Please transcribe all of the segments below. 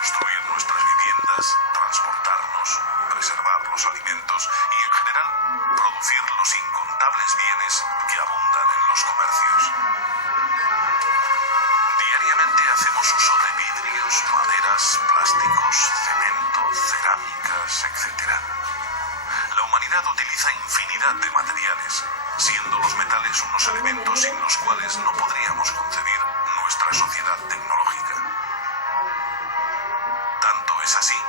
construir nuestras viviendas, transportarnos, preservar los alimentos y, en general, producir los incontables bienes que abundan en los comercios. Diariamente hacemos uso de vidrios, maderas, plásticos, cemento, cerámicas, etc. La humanidad utiliza infinidad de materiales, siendo los metales unos elementos sin los cuales no podríamos concebir nuestra sociedad tecnológica. Tanto es así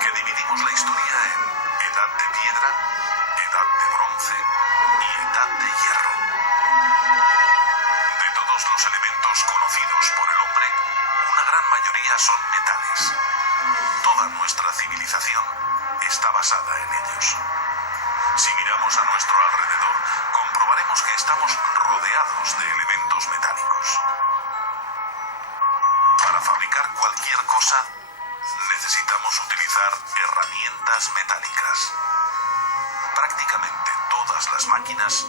que dividimos la historia en edad de piedra, edad de bronce y edad de hierro. De todos los elementos conocidos por el hombre, una gran mayoría son metales. Toda nuestra civilización está basada en ellos. Si miramos a nuestro alrededor, comprobaremos que estamos rodeados de elementos metálicos. Para fabricar cualquier cosa, necesitamos utilizar herramientas metálicas. Prácticamente todas las máquinas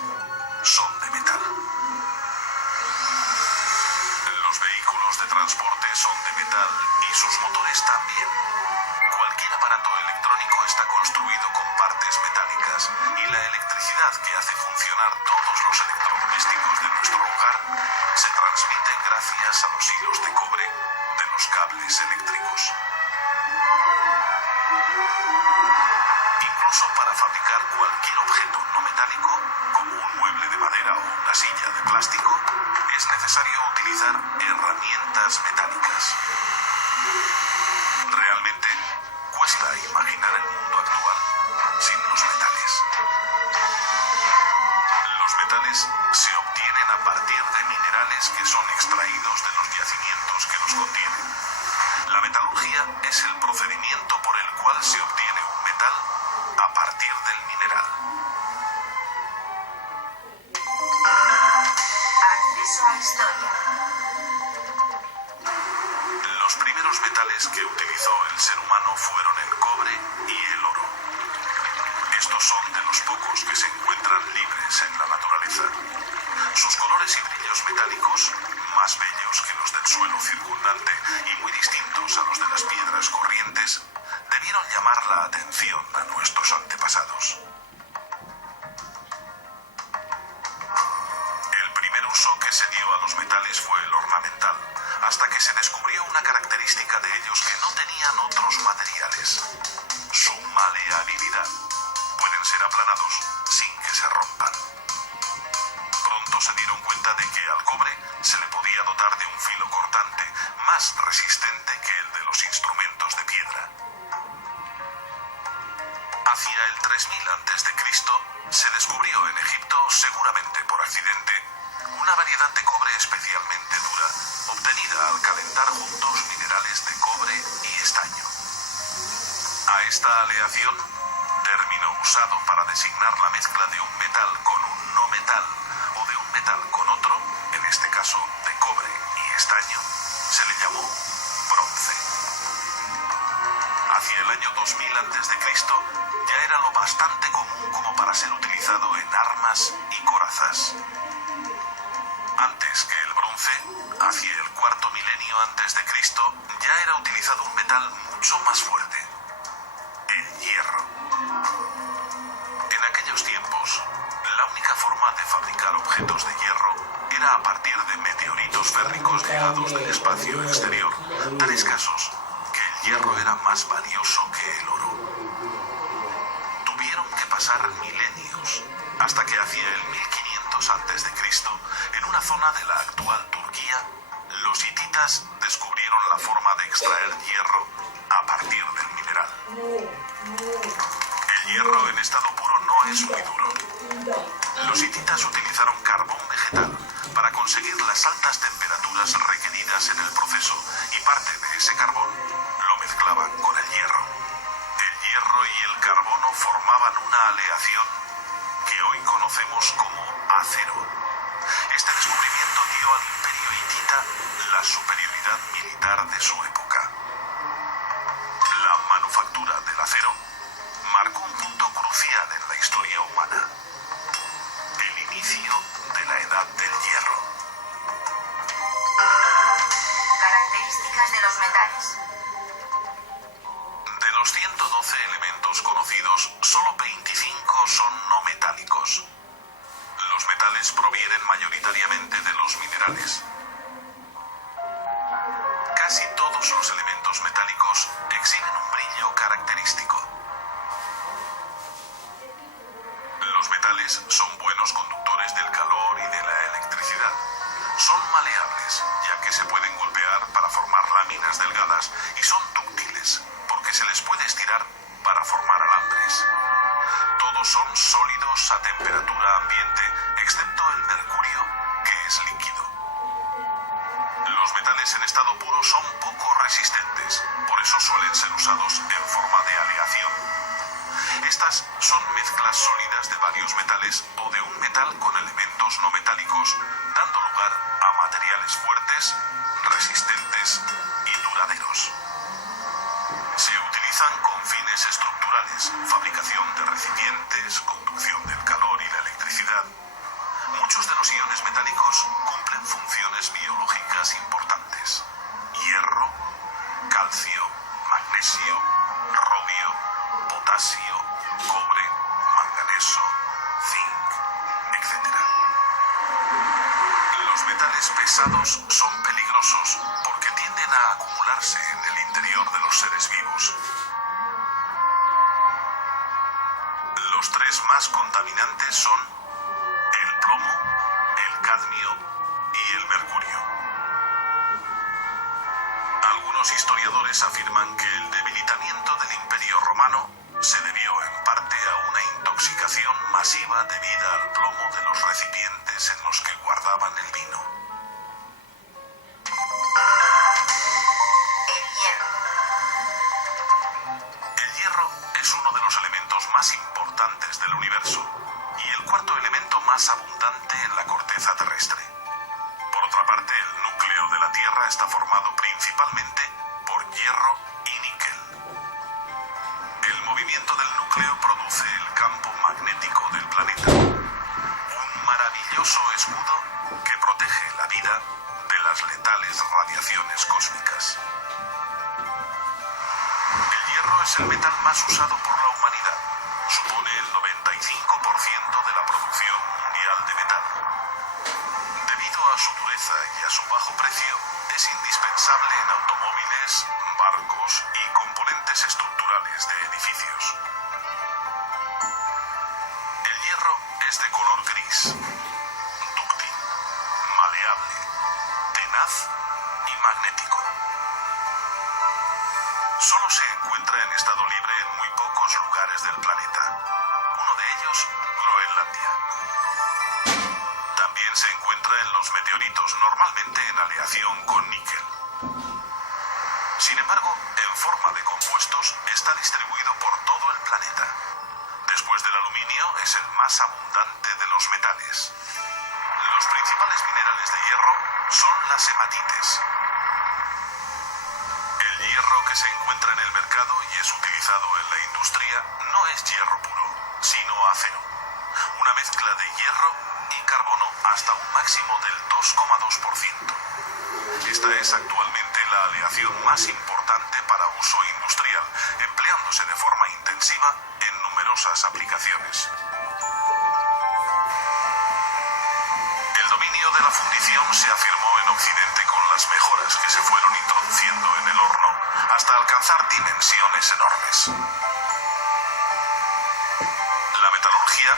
son de metal. Los vehículos de transporte son de metal y sus motores también. Cualquier aparato electrónico está construido con partes metálicas y la electricidad que hace funcionar todos los electrodomésticos de nuestro hogar se transmite gracias a los hilos de cobre de los cables eléctricos. Incluso para fabricar cualquier objeto no metálico, como un mueble de madera o una silla de plástico, es necesario utilizar herramientas metálicas. Realmente, cuesta imaginar el mundo actual sin los metales. Los metales se obtienen a partir de minerales que son extraídos de los yacimientos que los contienen. La metalurgia es el procedimiento por el cual se obtiene un metal a partir del mineral. Acceso a historia. Los primeros metales que utilizó el ser humano fueron el cobre y el oro. Estos son de los pocos que se encuentran libres en la naturaleza. Sus colores y brillos metálicos, más bellos que los del suelo circundante y muy distintos a los de las piedras corrientes, debieron llamar la atención a nuestros antepasados. El primer uso que se dio a los metales fue el ornamental, hasta que se descubrió una característica de ellos que no tenían otros materiales: su maleabilidad. Pueden ser aplanados sin que se rompan. Pronto se dieron cuenta de que al cobre se le podía dotar de un filo cortante más resistente que el de los instrumentos de piedra. Hacia el 3000 a.C. se descubrió en Egipto, seguramente por accidente, una variedad de cobre especialmente dura, obtenida al calentar juntos minerales de cobre y estaño. A esta aleación, término usado para designar la mezcla de un metal con un no metal o de un metal con otro, en este caso de cobre y estaño, se le llamó bronce. Hacia el año 2000 a.C. ya era lo bastante común como para ser utilizado en armas y corazas. Antes que el bronce, hacia el cuarto milenio antes de Cristo, ya era utilizado un metal mucho más fuerte: el hierro. En aquellos tiempos, la única forma de fabricar objetos de hierro era a partir de meteoritos férricos llegados del espacio exterior, tan escasos que el hierro era más valioso que el oro. Tuvieron que pasar milenios hasta que hacia el 1500 a.C., en una zona de la actual Turquía, los hititas descubrieron la forma de extraer hierro a partir del mineral. El hierro en estado puro no es muy duro. Los hititas utilizaron carbón vegetal para conseguir las altas temperaturas requeridas en el proceso, y parte de ese carbón lo mezclaban con el hierro. El hierro y el carbono formaban una aleación que hoy conocemos como acero. Este descubrimiento dio al imperio hitita la superioridad militar de su época. La manufactura del acero marcó un punto crucial en la historia humana: el inicio de la Edad del Hierro. Características de los metales. 12 elementos conocidos, solo 25 son no metálicos. Los metales provienen mayoritariamente de los minerales. Casi todos los elementos metálicos exhiben un brillo característico. Los metales son buenos conductores del calor y de la electricidad. Son maleables, ya que se pueden golpear para formar láminas delgadas, y son dúctiles, porque se les puede estirar para formar alambres. Todos son sólidos a temperatura ambiente, excepto el mercurio, que es líquido. Los metales en estado puro son poco resistentes, por eso suelen ser usados en forma de aleación. Estas son mezclas sólidas de varios metales o de un metal con elementos no metálicos, dando lugar a materiales fuertes, resistentes y duraderos. Se utilizan con fines estructurales, fabricación de recipientes, conducción del calor y la electricidad. Muchos de los iones metálicos cumplen funciones biológicas importantes: hierro, calcio, magnesio, rodio, potasio, cobre, manganeso, zinc, etc. Los metales pesados son peligrosos porque tienden a acumularse en el interior de los seres vivos. Los tres más contaminantes son el plomo, el cadmio y el mercurio. Algunos historiadores afirman que el debilitamiento del Imperio Romano se debió en parte a una intoxicación masiva debida al plomo de los recipientes en los que guardaban el vino. El hierro es uno de los elementos más importantes del universo y el cuarto elemento más abundante en la corteza terrestre. Por otra parte, el núcleo de la Tierra está formado principalmente por hierro y níquel. El movimiento del núcleo produce el campo magnético del planeta, un maravilloso escudo que protege la vida de las letales radiaciones cósmicas. El hierro es el metal más usado por la humanidad. Supone el 95% de la producción mundial de metal. Debido a su dureza y a su bajo precio, es indispensable en automóviles, barcos y componentes estructurales de edificios. El hierro es de color gris, dúctil, maleable, tenaz y magnético. Solo se encuentra en estado libre en muy pocos lugares del planeta. Uno de ellos, Groenlandia. También se encuentra en los meteoritos, normalmente en aleación con níquel. Sin embargo, en forma de compuestos, está distribuido por todo el planeta. Después del aluminio, es el más abundante de los metales. Los principales minerales de hierro son las hematites. El hierro que se encuentra en el mercado y es utilizado en la industria no es hierro puro, sino acero. Una mezcla de hierro y carbono hasta un máximo del 2,2%. Esta es actualmente la aleación más importante para uso industrial, empleándose de forma intensiva en numerosas aplicaciones. El dominio de la fundición se afirmó en Occidente con las mejoras que se fueron introduciendo en el horno, hasta alcanzar dimensiones enormes. La metalurgia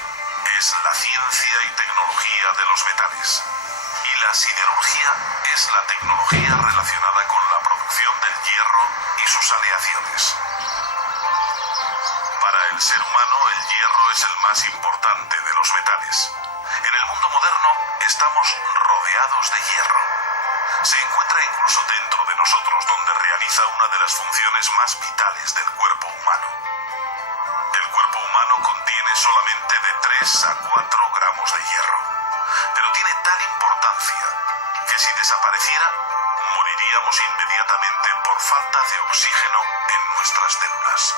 es la ciencia y tecnología de los metales, y la siderurgia es la tecnología relacionada con la producción del hierro y sus aleaciones. Para el ser humano, el hierro es el más importante de los metales. En el mundo moderno estamos rodeados de hierro. Se encuentra incluso dentro de nosotros, donde realiza una de las funciones más vitales del cuerpo humano. El cuerpo humano contiene solamente de 3 a 4 gramos de hierro, pero tiene tal importancia que si desapareciera, moriríamos inmediatamente por falta de oxígeno en nuestras células.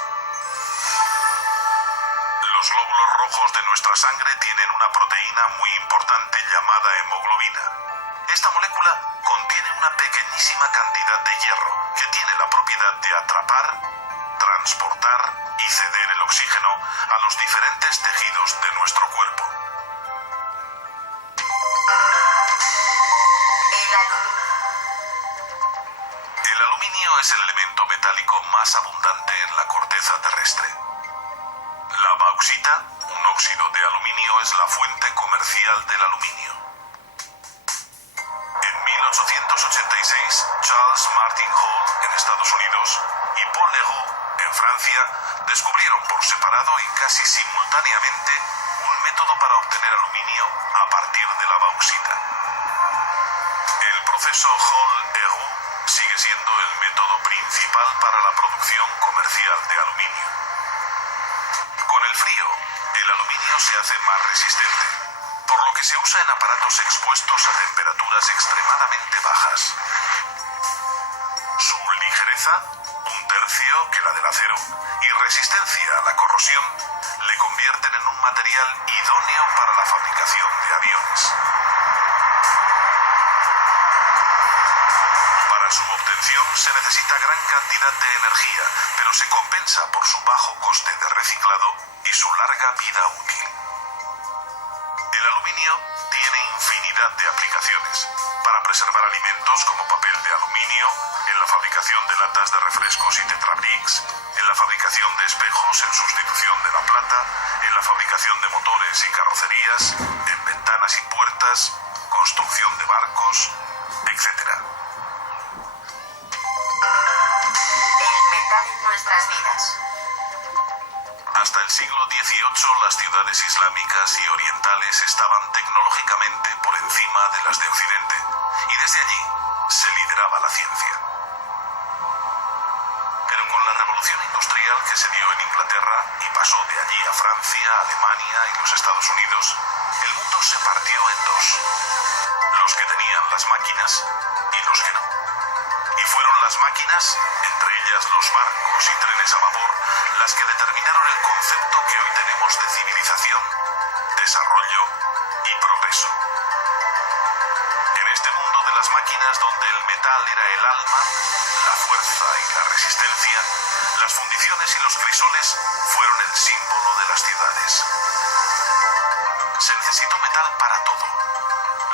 Los glóbulos rojos de nuestra sangre tienen una proteína muy importante llamada hemoglobina. Esta molécula contiene una pequeñísima cantidad de hierro que tiene la propiedad de atrapar, transportar y ceder el oxígeno a los diferentes tejidos de nuestro cuerpo. El aluminio. El aluminio es el elemento metálico más abundante en la corteza terrestre. La bauxita, un óxido de aluminio, es la fuente comercial del aluminio. En 1886, Charles Martin Hall en Estados Unidos y Paul Leroux en Francia descubrieron por separado y casi simultáneamente un método para obtener aluminio a partir de la bauxita. El proceso Hall-Héroult sigue siendo el método principal para la producción comercial de aluminio. Con el frío, el aluminio se hace más resistente, por lo que se usa en aparatos expuestos a temperaturas extremadamente bajas. Su ligereza, un tercio que la del acero, y resistencia a la corrosión le convierten en un material idóneo para la fabricación de aviones. Para su obtención se necesita gran cantidad de energía, pero se compensa por su bajo coste de reciclado y su larga vida útil. El aluminio tiene infinidad de aplicaciones, para preservar alimentos como papel de aluminio, en la fabricación de latas de refrescos y tetrabricks, en la fabricación de espejos en sustitución de la plata, en la fabricación de motores y carrocerías, en ventanas y puertas, construcción de barcos, etc. El metal en nuestras vidas. Hasta el siglo XVIII, las ciudades islámicas y orientales estaban tecnológicamente por encima de las de Occidente, y desde allí se lideraba la ciencia. Pero con la revolución industrial que se dio en Inglaterra y pasó de allí a Francia, Alemania y los Estados Unidos, el mundo se partió en dos: los que tenían las máquinas y los que no. Y fueron las máquinas, entre ellas los barcos y trenes a vapor, las que determinaron el concepto que hoy tenemos de civilización, desarrollo y progreso. En este mundo de las máquinas, donde el metal era el alma, la fuerza y la resistencia, las fundiciones y los crisoles fueron el símbolo de las ciudades. Se necesitó metal para todo: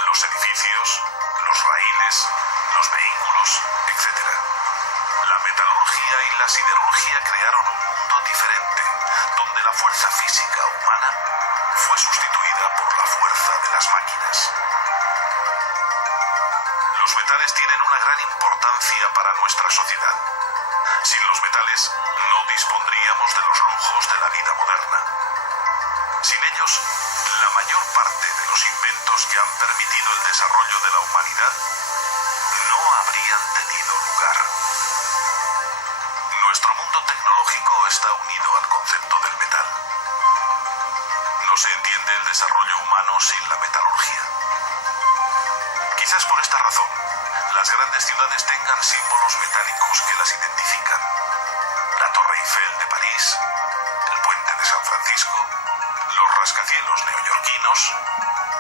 los edificios, los raíles, los vehículos, etc. La metalurgia y la siderurgia crearon un mundo diferente, donde la fuerza física humana fue sustituida por la fuerza de las máquinas. Los metales tienen una gran importancia para nuestra sociedad. Sin los metales no dispondríamos de los lujos de la vida moderna. Sin ellos, la mayor parte de los inventos que han permitido el desarrollo de la humanidad no habrían tenido lugar. Nuestro mundo tecnológico está unido al concepto del metal. No se entiende el desarrollo humano sin la metalurgia. Quizás por esta razón, las grandes ciudades tengan símbolos metálicos que las identifican. La Torre Eiffel de París, el Puente de San Francisco, los rascacielos neoyorquinos,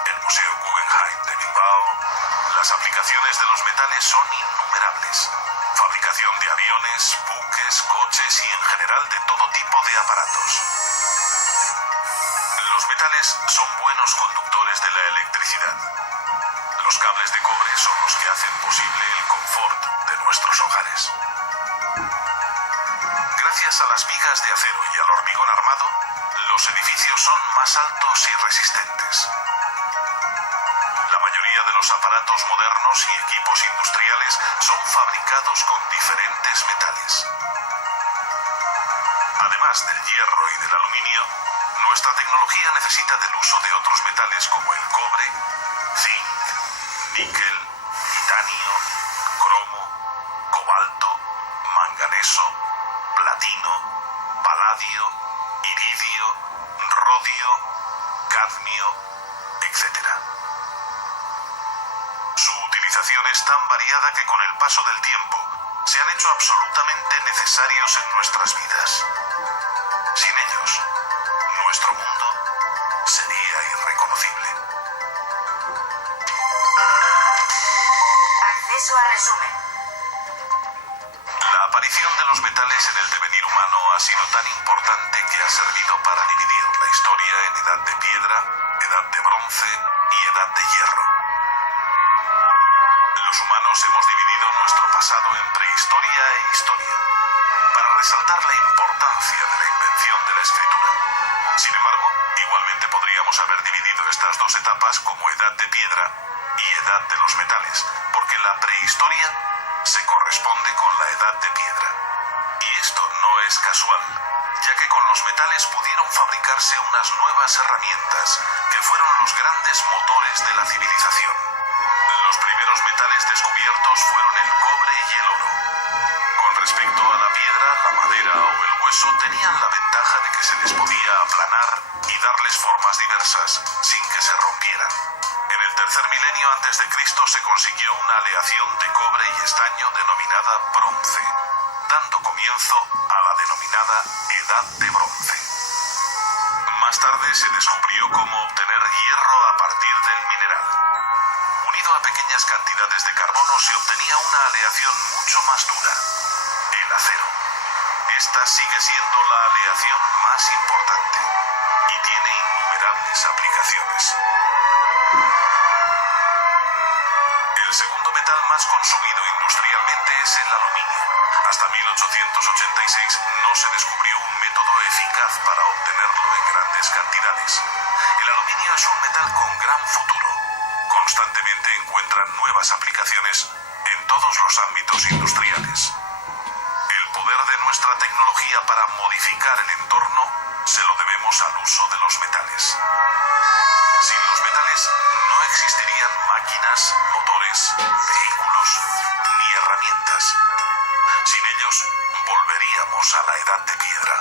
el Museo Guggenheim de Bilbao. Las aplicaciones de los metales son innumerables: fabricación de aviones, buques, coches y en general de todo tipo de aparatos. Los metales son buenos conductores de la electricidad. Los cables de cobre son los que hacen posible el confort de nuestros hogares. Gracias a las vigas de acero y al hormigón armado, los edificios son más altos y resistentes. La mayoría de los aparatos modernos y equipos industriales son fabricados con diferentes metales. Además del hierro y del aluminio, nuestra tecnología necesita del uso de otros metales como el cobre, zinc, níquel, titanio, cromo, cobalto, manganeso, platino, paladio, iridio, rodio, cadmio, etc. Su utilización es tan variada que con el paso del tiempo se han hecho absolutamente necesarios en nuestras vidas. Sin ellos, nuestro mundo sería irreconocible. Acceso a resumen. La aparición de los metales en el devenir humano humano ha sido tan importante que ha servido para dividir la historia en edad de piedra, edad de bronce y edad de hierro. Los humanos hemos dividido nuestro pasado en prehistoria e historia, para resaltar la importancia de la invención de la escritura. Sin embargo, igualmente podríamos haber dividido estas dos etapas como edad de piedra y edad de los metales, porque la prehistoria se corresponde con la edad de piedra. Y esto no es casual, ya que con los metales pudieron fabricarse unas nuevas herramientas que fueron los grandes motores de la civilización. Los primeros metales descubiertos fueron el cobre y el oro. Con respecto a la piedra, la madera o el hueso tenían la ventaja de que se les podía aplanar y darles formas diversas sin que se rompieran. En el tercer milenio antes de Cristo se consiguió una aleación de cobre y estaño denominada bronce, dando comienzo a la denominada Edad de Bronce. Más tarde se descubrió cómo obtener hierro a partir del mineral. Unido a pequeñas cantidades de carbono se obtenía una aleación mucho más dura, el acero. Esta sigue siendo la aleación más importante y tiene innumerables aplicaciones. El segundo metal más consumido industrialmente es el aluminio. Hasta 1886 no se descubrió un método eficaz para obtenerlo en grandes cantidades. El aluminio es un metal con gran futuro. Constantemente encuentran nuevas aplicaciones en todos los ámbitos industriales. El poder de nuestra tecnología para modificar el entorno se lo debemos al uso de los metales. Sin los metales no existirían máquinas, motores, vehículos ni herramientas. Sin ellos volveríamos a la edad de piedra.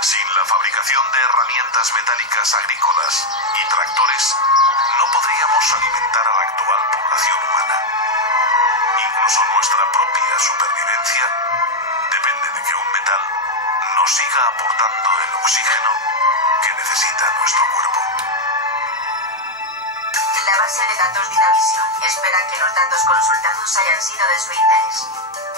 Sin la fabricación de herramientas metálicas agrícolas y tractores, no podríamos alimentar a la actual población humana. Incluso nuestra propia supervivencia depende de que un metal nos siga aportando el oxígeno que necesita nuestro cuerpo. La base de datos Dynavison espera que los datos consultados hayan sido de su interés.